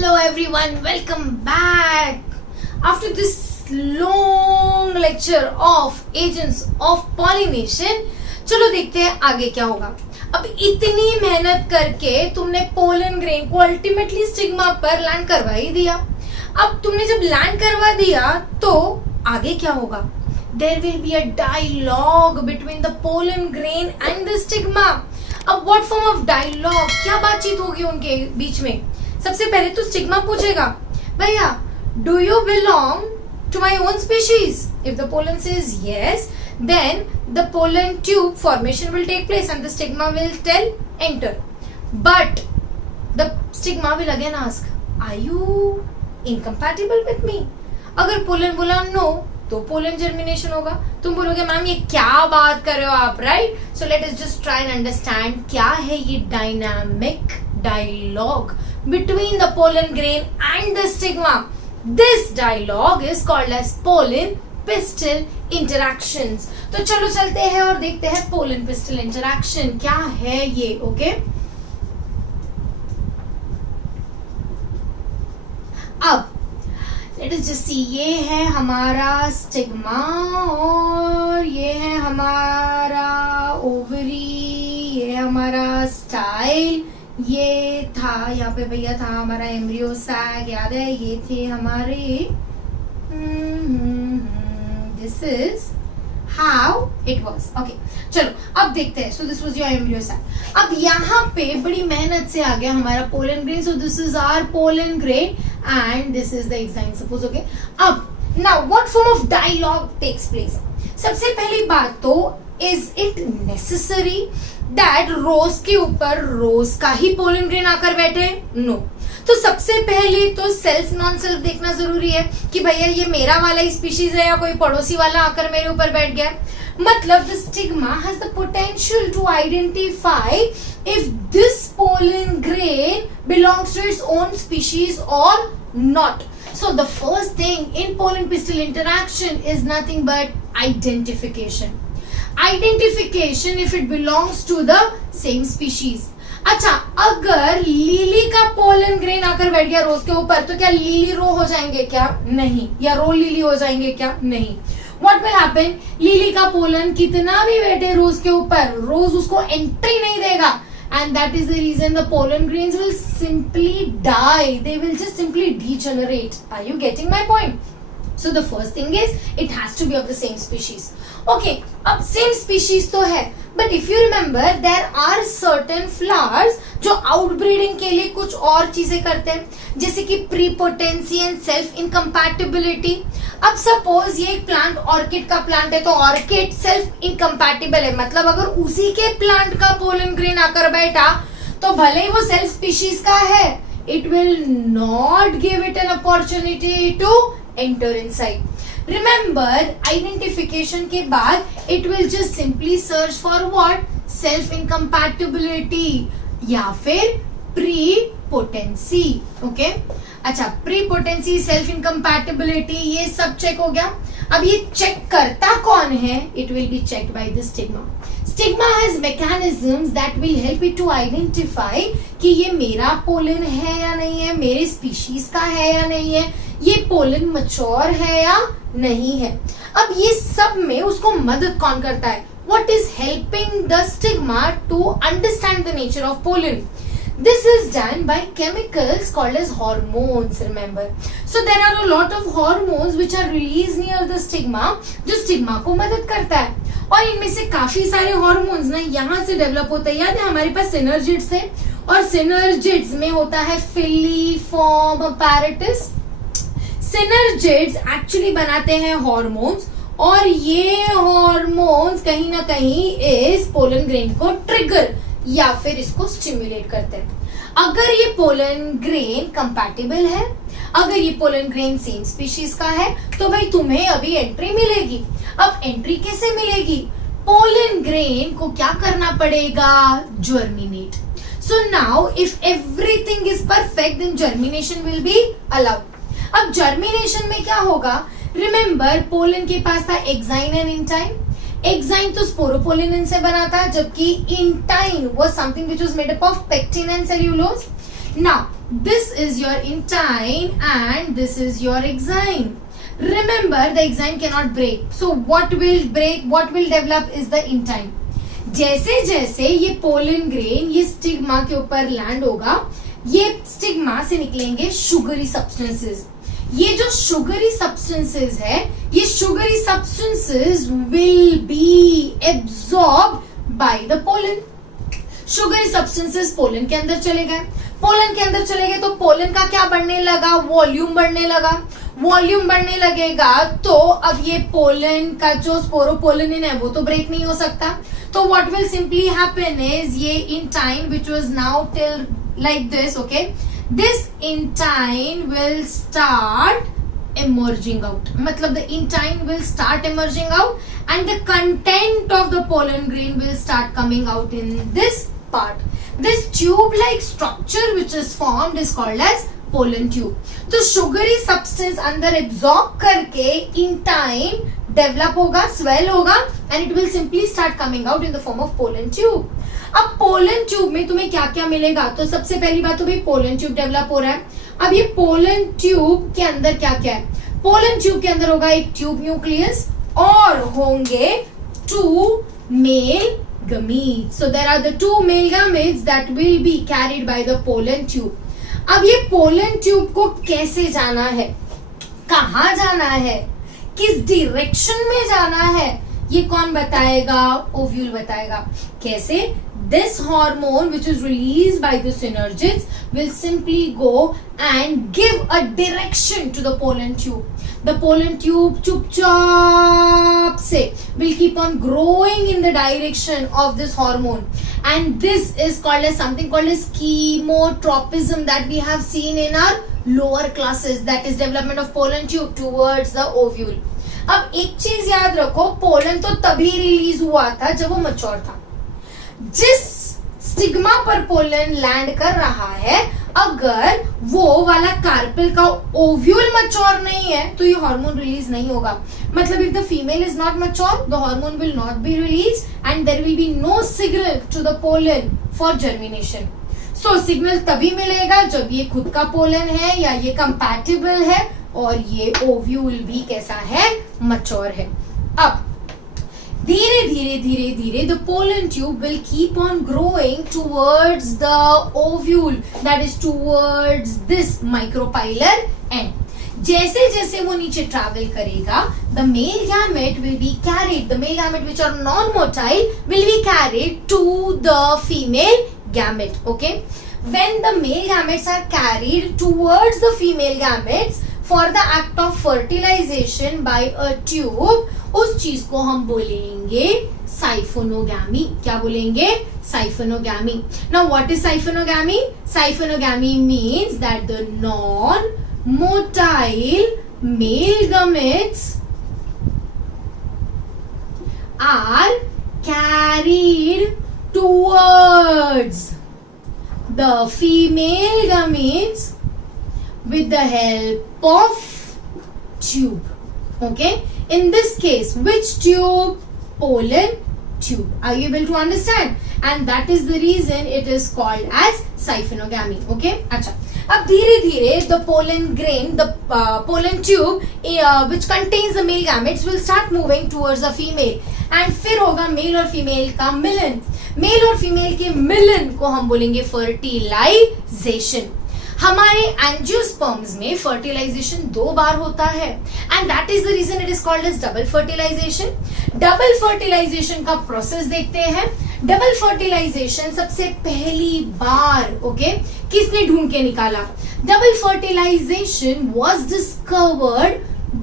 Hello everyone, welcome back. After this long lecture of agents of pollination, चलो देखते हैं आगे क्या होगा. अब इतनी मेहनत करके तुमने पोलन ग्रेन को अल्टीमेटली स्टिग्मा पर लैंड करवा ही दिया. अब तुमने जब लैंड करवा दिया तो आगे क्या होगा? There will be a dialogue between the pollen grain and the stigma. अब what form of dialogue? क्या बातचीत होगी उनके बीच में? सबसे पहले तो स्टिग्मा पूछेगा, भैया do you belong to my own species? If the pollen says yes, then the pollen tube formation will take place and the stigma will tell enter. But the stigma will again ask, are you incompatible with me? अगर pollen बोला no तो pollen germination होगा. तुम बोलोगे ma'am ये क्या बात कर रहे हो आप, right? So let us just try and understand क्या है ये dynamic dialogue between the pollen grain and the stigma. This dialogue is called as pollen pistil interactions. तो चलो चलते हैं और देखते हैं pollen pistil interaction क्या है ये. ओके अब लेट अस जस्ट सी, ये है हमारा स्टिग्मा और ये है हमारा ओवरी, ये है हमारा स्टाइल, ये था यहाँ पे भैया था हमारा एम्ब्रियो सैक, याद है? ये थे हमारे this is how it was. Okay चलो अब देखते हैं. So this was your embryo sac. अब यहाँ पे बड़ी मेहनत से आ गया हमारा pollen grain. So this is our pollen grain and this is the exine suppose. Okay अब now what form of dialogue takes place? सबसे पहली बात तो इज इट नेसेसरी दैट रोज के ऊपर रोज का ही पोलन ग्रेन आकर बैठे? नो. तो सबसे पहले तो सेल्फ नॉन सेल्फ देखना जरूरी है कि भैया ये मेरा वाला ही स्पीशीज है या कोई पड़ोसी वाला आकर मेरे ऊपर बैठ गया. मतलब the stigma has the potential to identify if this pollen grain belongs to its own species और not. So the first thing in pollen pistil interaction is nothing but identification. Identification if it belongs to the same species. अच्छा, अगर लीली का pollen grain आकर बैठ गया रोज के ऊपर तो क्या लीली रो हो जाएंगे क्या? नहीं. या रो लिली हो जाएंगे क्या? नहीं. What will happen? लीली का पोलन कितना भी बैठे रोज के ऊपर, रोज उसको एंट्री नहीं देगा. And that is the reason the pollen grains will simply die. They will just simply degenerate. Are you getting my point? So the first thing is it has to be of the same species. Okay, अब same species तो है, but if you remember there are certain flowers जो outbreeding के लिए कुछ और चीजें करते हैं, जैसे कि prepotency and self incompatibility. अब सपोज ये एक प्लांट ऑर्किड का प्लांट है तो ऑर्किड सेल्फ इनकम्पैटिबल है. मतलब अगर उसी के प्लांट का पोलन ग्रेन आकर बैठा तो भले ही वो सेल्फ स्पीशीज का है, it will not give it an opportunity to enter inside. Remember identification के बाद it will just simply search for what? Self incompatibility या फिर प्रीपोटेंसी. ओके अच्छा, प्रीपोटेंसी, सेल्फ इनकम्पैटिबिलिटी, ये सब चेक हो गया. अब ये चेक करता कौन है? It will be checked by the stigma. Stigma has mechanisms that will help it to identify कि ये मेरा पोलन है या नहीं है, मेरे स्पीशीज का है या नहीं है, ये पोलन मैच्योर है या नहीं है. अब ये सब में उसको मदद कौन करता है? What is helping the stigma to understand the nature of pollen? This is done by chemicals called as hormones, remember. So there are a lot of hormones which are released near the stigma, जो stigma को मदद करता है. और इनमें से काफी सारे हॉर्मोन्स ना यहाँ से डेवलप होते हैं. याद है हमारे पास सिनर्जिड्स है और सिनर्जिड्स में होता है फिलीफॉर्म अपैरेटस. सिनर्जिड्स एक्चुअली बनाते हैं हॉर्मोन्स और ये हॉर्मोन्स कहीं ना कहीं इस पोलन ग्रेन को ट्रिगर या फिर इसको स्टिमुलेट करते हैं. अगर ये पोलन ग्रेन कंपैटिबल है, अगर ये पोलन ग्रेन सेम स्पीशीज का है तो भाई तुम्हें अभी एंट्री मिलेगी. अब एंट्री कैसे मिलेगी? पोलन ग्रेन को क्या करना पड़ेगा? Germinate. So now if everything is perfect then germination will be allowed. अब जर्मिनेशन में क्या होगा? रिमेंबर पोलन के पास था एक्साइन एंड इंटाइन. एक्साइन तो स्पोरोपोलिन से बना था, जबकि intine was something which was made up of pectin and cellulose. Now this is your intine and this is your exine. Remember, the exine cannot break. So what will break, what will develop is the intine. जैसे जैसे ये pollen grain ये stigma के ऊपर land होगा, ये stigma से निकलेंगे शुगरी सब्सटेंसेस. ये जो शुगरी सब्सटेंसेस है, ये sugary substances will be absorbed bye the pollen. Sugary substances pollen के अंदर चले गए. पोलन के अंदर चले गए तो पोलन का क्या बढ़ने लगा, वॉल्यूम बढ़ने लगा. वॉल्यूम बढ़ने लगेगा तो अब ये पोलन का जो स्पोरोपोलिन है वो तो ब्रेक नहीं हो सकता. तो what will simply happen is ये intine which was now till like this, okay, this intine will start emerging out. मतलब the intine will start emerging out and the content of the pollen grain will start coming out in this part. This tube like structure which is formed is called as pollen tube. तो sugary substance अंदर absorb करके intine develop होगा, swell होगा and it will simply start coming out in the form of pollen tube. अब pollen tube में तुम्हें क्या क्या मिलेगा, तो सबसे पहली बात तो भाई pollen tube develop हो रहा है. अब ये pollen tube के अंदर क्या क्या है, pollen tube के अंदर होगा एक tube nucleus और होंगे 2 male gametes. So there are the 2 male gametes that will be carried by the pollen tube. अब ये पोलन ट्यूब को कैसे जाना है, कहाँ जाना है, किस डायरेक्शन में जाना है, ये कौन बताएगा, ओव्यूल बताएगा. कैसे, this hormone which is released by the synergids will simply go and give a direction to the pollen tube. The pollen tube चुपचाप से will keep on growing in the direction of this hormone, and this is called as something called as chemotropism that we have seen in our lower classes, that is development of pollen tube towards the ovule. अब एक चीज याद रखो, pollen तो तभी release हुआ था जब वो मैच्योर था. जिस स्टिग्मा पर पोलन लैंड कर रहा है, अगर वो वाला कार्पेल का ओव्यूल मैच्योर नहीं है तो ये हार्मोन रिलीज नहीं होगा. मतलब if the female is not mature, the hormone will not be release and there will be no signal to the pollen for germination. So signal तभी मिलेगा जब ये खुद का पोलन है या ये कंपैटिबल है और ये ओव्यूल भी कैसा है, मैच्योर है. अब धीरे धीरे धीरे धीरे the pollen tube will keep on growing towards the ovule, that is towards this micropylar end. जैसे जैसे वो नीचे ट्रैवल करेगा, the male gamete will be carried, the male gamete which are non-motile will be carried to the female gamete. Okay, when the male gametes are carried towards the female gametes for the act of fertilization by a tube, उस चीज को हम बोलेंगे साइफोनोगैमी. क्या बोलेंगे, साइफोनोगैमी. Now what is साइफोनोगैमी? साइफोनोगैमी means that the non-motile male gametes are carried towards the female gametes with the help of tube. Okay, in this case which tube, pollen tube. Are you able to understand? And that is the reason it is called as siphonogamy. Okay, अच्छा. अब धीरे धीरे the pollen grain, the pollen tube which contains the male gametes will start moving towards the female, and फिर होगा mail और female का मिलन. Mail और female के मिलन को हम बोलेंगे फर्टिलाइजेशन. हमारे एंजियोस्पर्म्स में फर्टिलाइजेशन 2 बार होता है and that is the reason it is called as double fertilization. Double fertilization का प्रोसेस देखते हैं. डबल फर्टिलाइजेशन सबसे पहली बार किसने ढूंढ के निकाला? Double fertilization was discovered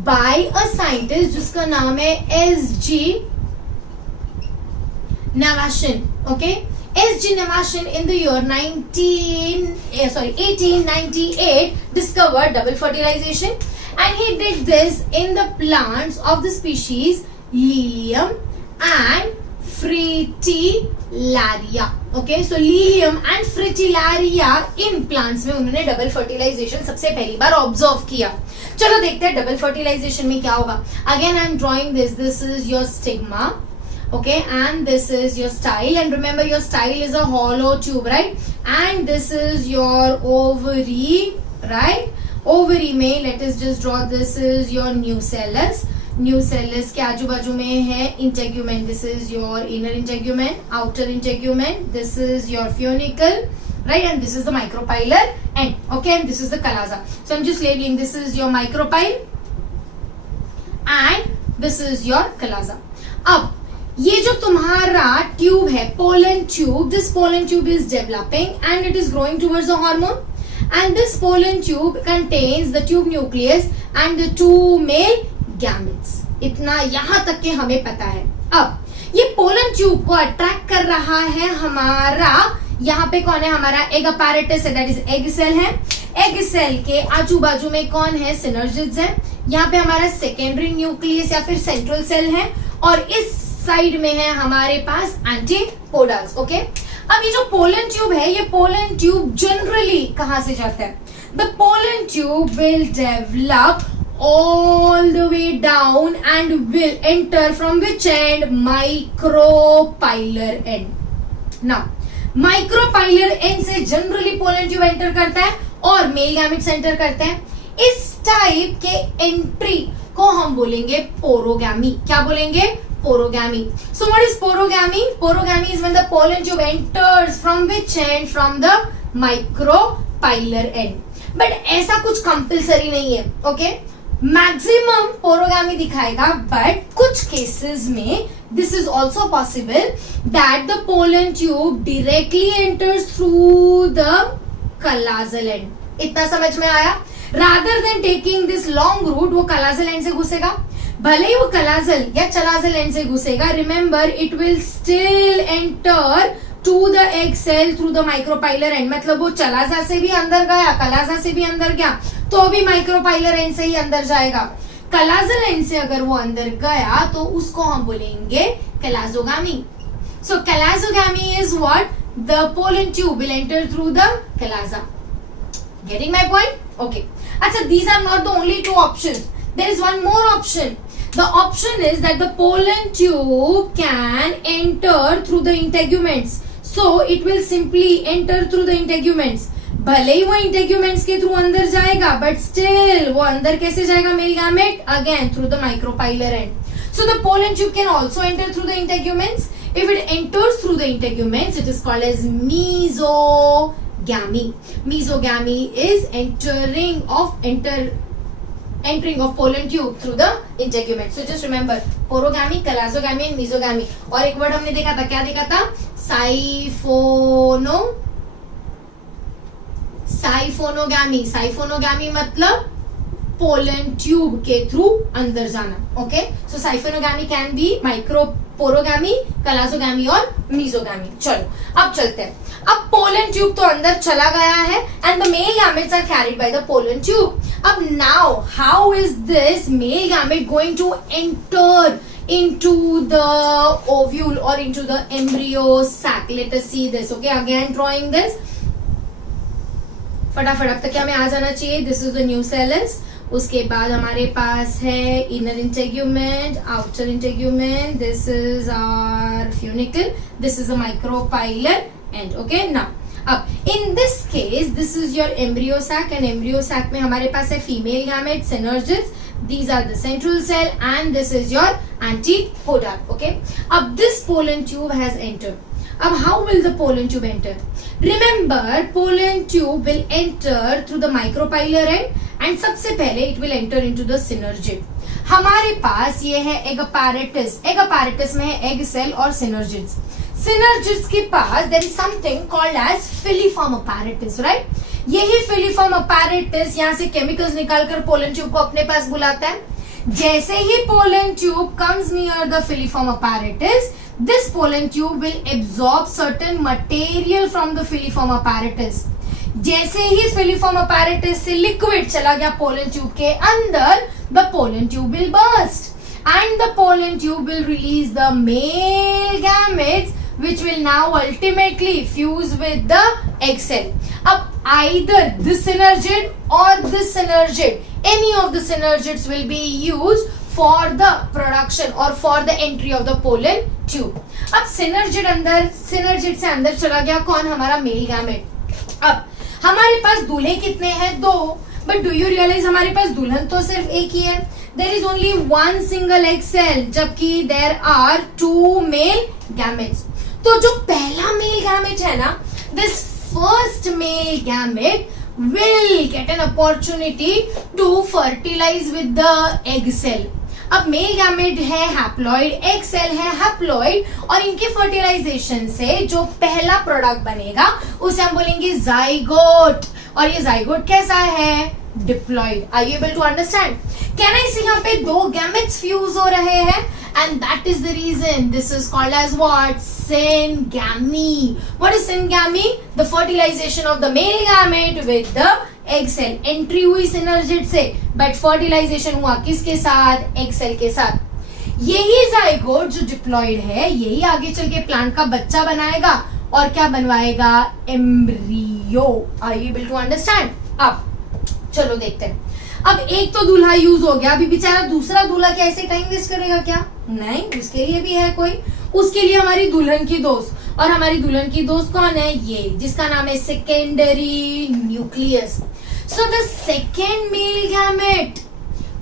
by a scientist जिसका नाम है S.G. Navashin. S.G. Navashin in the year 1898 discovered double fertilization, and he did this in the plants of the species Lilium and Fritillaria. Okay, so Lilium and Fritillaria in plants में उन्होंने double fertilization सबसे पहली बार observe किया. चलो देखते हैं double fertilization में क्या होगा. Again I am drawing this. This is your stigma. Okay, and this is your style, and remember your style is a hollow tube, right? and this is your ovary, right? Ovary में let us just draw, this is your nucellus. Nucellus के आजू बाजू में है integument. This is your inner integument, outer integument. This is your funicle, right? And this is the micropylar end. Okay, and this is the calasa. So I'm just labeling. This is your micropyle and this is your calasa. अब ये जो तुम्हारा tube है, pollen tube, this pollen tube is developing and it is growing towards the hormone, and this pollen tube contains the tube nucleus and the 2 male gametes. इतना यहां तक के हमें पता है. अब ये पोलन ट्यूब को अट्रैक्ट कर रहा है हमारा, यहाँ पे कौन है, हमारा एग अपैरेटस है, दैट इज एग सेल है. एग सेल के आजू बाजू में कौन है, सिनर्जिड्स है. यहाँ पे हमारा सेकेंडरी न्यूक्लियस या फिर सेंट्रल सेल है, और इस साइड में है हमारे पास एंटीपोडल्स. ओके, अब ये जो पोलन ट्यूब है, ये पोलन ट्यूब जनरली कहां से जाता है, the pollen tube will develop all the way down and will enter from which end, micropylar end. Now micropylar end से जनरली पोलन ट्यूब एंटर करता है और मेल गैमेट्स एंटर करते हैं. इस टाइप के एंट्री को हम बोलेंगे पोरोगैमी. क्या बोलेंगे, porogamy. So what is porogamy? Porogamy is when the pollen tube enters from which end? From the micropylar end. But ऐसा कुछ कंपल्सरी नहीं है. ओके, मैक्सिमम पोरोगामी दिखाएगा, बट कुछ केसेस में this is also possible that the pollen tube directly enters through the chalazal end. इतना समझ में आया? Rather than taking this long route, वो कलाजल एंड से घुसेगा, भले ही वो कलाजल या चलाजल एंड से घुसेगा. Remember, it will still enter to the egg cell through the micropylar end. मतलब वो चलाजा से भी अंदर गया, कलाजा से भी अंदर गया, तो भी माइक्रोपाइलर एंड से ही अंदर जाएगा. कलाजल एंड से अगर वो अंदर गया तो उसको हम बोलेंगे chalazogamy. So chalazogamy is what, the pollen tube will enter through the chalaza. Getting my point? Okay. अच्छा, these are not the only 2 options. There is one more option. The option is that the pollen tube can enter through the integuments. So it will simply enter through the integuments. भले ही वो integuments के through अंदर जाएगा, but still वो अंदर कैसे जाएगा, male gamete, again through the micropylar and. So the pollen tube can also enter through the integuments. If it enters through the integuments, it is called as mesogamy. Mesogamy is entering of pollen tube through the integument. So just remember, porogamy, calazogamy and mesogamy. और एक word हमने देखा था, क्या देखा था, साइफोनोगैमी. साइफोनोगैमी मतलब pollen tube के थ्रू अंदर जाना. Okay, so siphonogamy can be micro porogamy, chalazogamy और मीजोगैमी. चलो अब चलते हैं. अब पोलन ट्यूब तो अंदर चला गया है and the male gametes are carried by the pollen tube. अब now how is this male gamete going to enter into the ovule or into the embryo sac? Let us see this. Okay, again drawing this. फटाफट अब तक क्या हमें आ जाना चाहिए. This is the nucellus. उसके बाद हमारे पास है inner integument, outer integument, this is our funicle, this is a micropylar end. Okay, now अब in this case this is your embryo sac and embryo sac में हमारे पास है female gamete, synergids. These are the central cell and this is your antipodal. Okay, अब this pollen tube has entered. अब how will the pollen tube enter? Remember, pollen tube will enter through the micropylar end and सबसे पहले it will enter into the synergid. हमारे पास ये है egg apparatus. Egg apparatus में है egg cell और synergids. Synergids के पास there is something called as filiform apparatus, right? यही फिलीफॉर्म अपैरेटस यहाँ से केमिकल्स निकालकर पोलन ट्यूब को अपने पास बुलाता है. जैसे ही pollen tube comes near the filiform apparatus, this pollen tube will absorb certain material from the filiform apparatus. जैसे ही फिलीफॉर्म अपैरेटस से लिक्विड चला गया पोलन ट्यूब के अंदर, the pollen tube will burst and the pollen tube will release the male gametes which will now ultimately fuse with the egg cell. अब either this synergid or this synergid, any of the synergids will be used for the production or for the entry of the pollen tube. अब synergid से अंदर चला गया कौन, हमारा male gamete. अब हमारे पास दूल्हे कितने हैं? 2, बट डू यू रियलाइज हमारे पास दुल्हन तो सिर्फ एक ही है. There is only 1 single egg cell, जबकि देर आर 2 मेल गैमेट्स. तो जो पहला मेल गैमेट है ना, this first male gamete will get an opportunity to fertilize with the egg cell. अब मेल गैमेट है हैप्लॉइड, एग सेल है haploid, और इनके फर्टिलाइजेशन से जो पहला प्रोडक्ट बनेगा उसे हम बोलेंगे जाइगोट. और ये जाइगोट कैसा है? Diploid. Are you able to understand? Can I see यहाँ पे 2 गैमेट्स फ्यूज हो रहे हैं, and that is the reason this is called as what? Syngamy. What is syngamy? The fertilization of the male gamete with the egg cell. Entry हुई synergid से, but fertilization हुआ किसके साथ? egg cell के साथ. यही zygote जो diploid है, यही आगे चल के प्लांट का बच्चा बनाएगा और क्या बनवाएगा? embryo. Are you able to understand? अब चलो देखते हैं. अब एक तो दूल्हा यूज हो गया, अभी बेचारा दूसरा दूल्हा क्या ऐसे टाइम वेस्ट करेगा क्या? नहीं, उसके लिए भी है कोई. उसके लिए हमारी दुल्हन की दोस्त, और हमारी दुल्हन की दोस्त कौन है? ये, जिसका नाम है secondary nucleus. So the second male gamete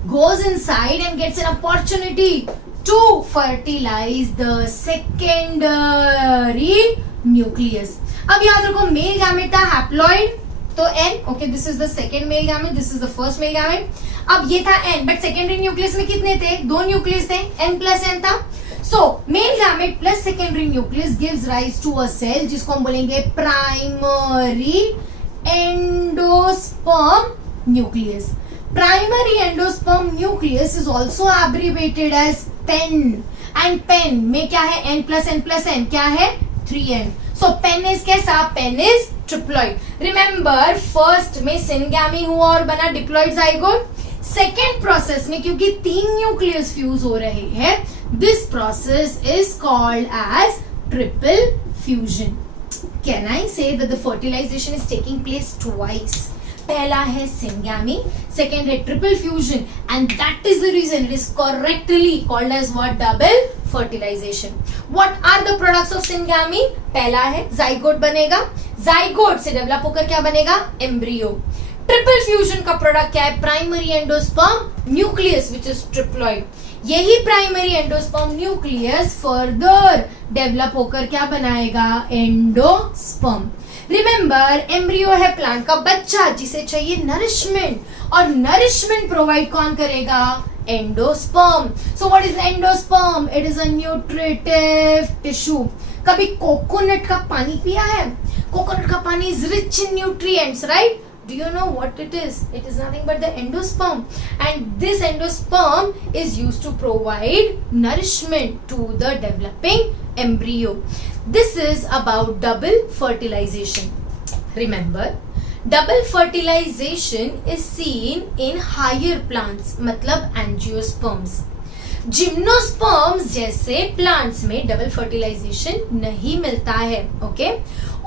goes inside and gets an opportunity to fertilize the secondary nucleus. अब याद रखो मेल गैमेट था हैप्लॉइड, तो N. Okay, this is the second male gamete, this is the first male gamete. अब ये था N, but secondary nucleus में कितने थे? 2 न्यूक्लियस थे, N प्लस N था. So male gamete plus secondary nucleus gives rise to a cell जिसको हम बोलेंगे primary endosperm nucleus. Primary endosperm nucleus is also abbreviated as PEN, and PEN में क्या है? N plus N plus N क्या है? 3N. So PEN is कैसा? PEN is triploid. Remember first में सिनगैमी हुआ और बना डिप्लॉइड जाइगोट. सेकेंड प्रोसेस में क्योंकि 3 न्यूक्लियस फ्यूज हो रहे हैं, this process is called as triple fusion. Can I say that the fertilization is taking place twice? पहला है सिनगैमी, सेकेंड है triple fusion, and that is the reason it is correctly called as what? Double fertilization. What are the products of syngamy? पहला है zygote बनेगा, zygote से develop होकर क्या बनेगा? एम्ब्रियो. ट्रिपल फ्यूजन का प्रोडक्ट क्या है? Primary endosperm nucleus which is triploid. यही primary endosperm nucleus further develop होकर क्या बनाएगा? एंडोस्पर्म. रिमेंबर एम्ब्रियो है प्लांट का बच्चा जिसे चाहिए नरिशमेंट, और नरिशमेंट प्रोवाइड कौन करेगा? Endosperm. So what is endosperm? It is a nutritive tissue. कभी कोकोनट का पानी पिया है? कोकोनट का पानी is rich in nutrients, right? Do you know what it is? It is nothing but the endosperm, and this endosperm is used to provide nourishment to the developing embryo. This is about double fertilization. Remember, double fertilization is seen in higher plants, मतलब angiosperms. Gymnosperms जैसे plants में double fertilisation नहीं मिलता है. Okay,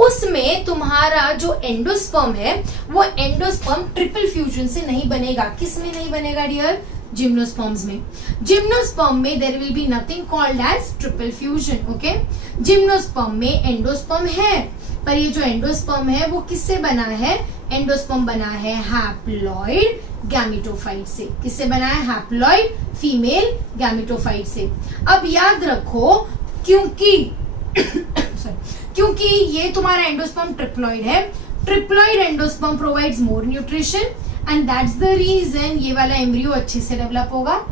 उसमें तुम्हारा जो endosperm है वो एंडोस्पर्म ट्रिपल फ्यूजन से नहीं बनेगा. किस में नहीं बनेगा डियर? जिम्नोस्पर्म्स में. जिम्नोस्पर्म में there will be nothing called as triple fusion. Okay, gymnosperm में एंडोस्पर्म है, पर ये जो एंडोस्पर्म है वो किससे बना है? एंडोस्पर्म बना है हैप्लॉइड गैमेटोफाइट से. किससे बना है? हैप्लॉइड फीमेल गैमेटोफाइट से. अब याद रखो क्योंकि ये तुम्हारा एंडोस्पर्म ट्रिप्लॉइड है, triploid endosperm provides more nutrition, and that's the reason ये वाला एम्ब्रियो अच्छे से डेवलप होगा.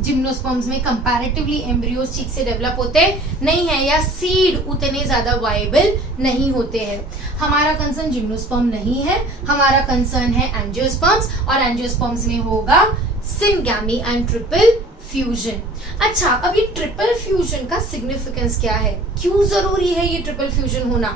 जिम्नोस्पर्म्स में कंपैरेटिवली एम्ब्रियोज ठीक से डेवलप होते नहीं है, या सीड उतने ज्यादा वायबल नहीं होते हैं. हमारा कंसर्न जिम्नोस्पर्म नहीं है, हमारा कंसर्न है एंजियोस्पर्म्स, और एंजियोस्पर्म्स में होगा सिनगैमी एंड ट्रिपल फ्यूजन. अच्छा, अब ये ट्रिपल फ्यूजन का सिग्निफिकेंस क्या है? क्यों जरूरी है ये ट्रिपल फ्यूजन होना?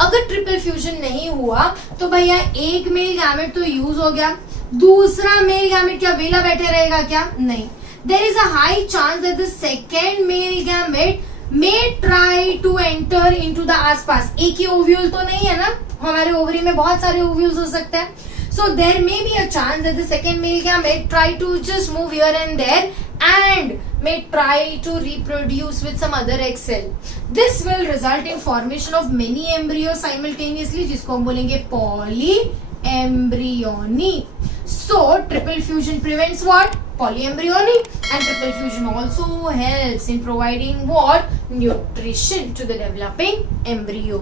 अगर ट्रिपल फ्यूजन नहीं हुआ तो भैया एक मेल गैमेट तो यूज हो गया, दूसरा मेल गैमेट क्या वेला बैठे रहेगा क्या? नहीं. There is a high chance that the second male gamete may try to enter into the आसपास. एक ही ओव्यूल तो नहीं है ना, हमारे ओवरी में बहुत सारे ओव्यूल्स हो सकते हैं. So there may be a chance that the second male gamete try to just move here and there and may try to reproduce with some other egg cell. This will result in formation of many embryos simultaneously, जिसको हम बोलेंगे polyembryony. So triple fusion prevents what? Polyembryony, and triple fusion also helps in providing what? Nutrition to the developing embryo.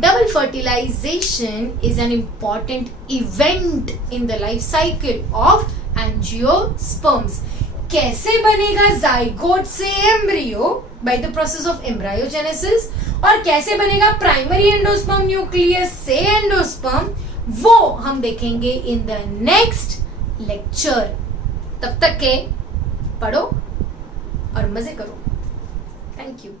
Double fertilization is an important event in the life cycle of angiosperms. कैसे बनेगा zygote से embryo? By the process of embryogenesis. और कैसे बनेगा primary endosperm nucleus से endosperm, वो हम देखेंगे इन द नेक्स्ट लेक्चर. तब तक के पढ़ो और मजे करो. Thank you.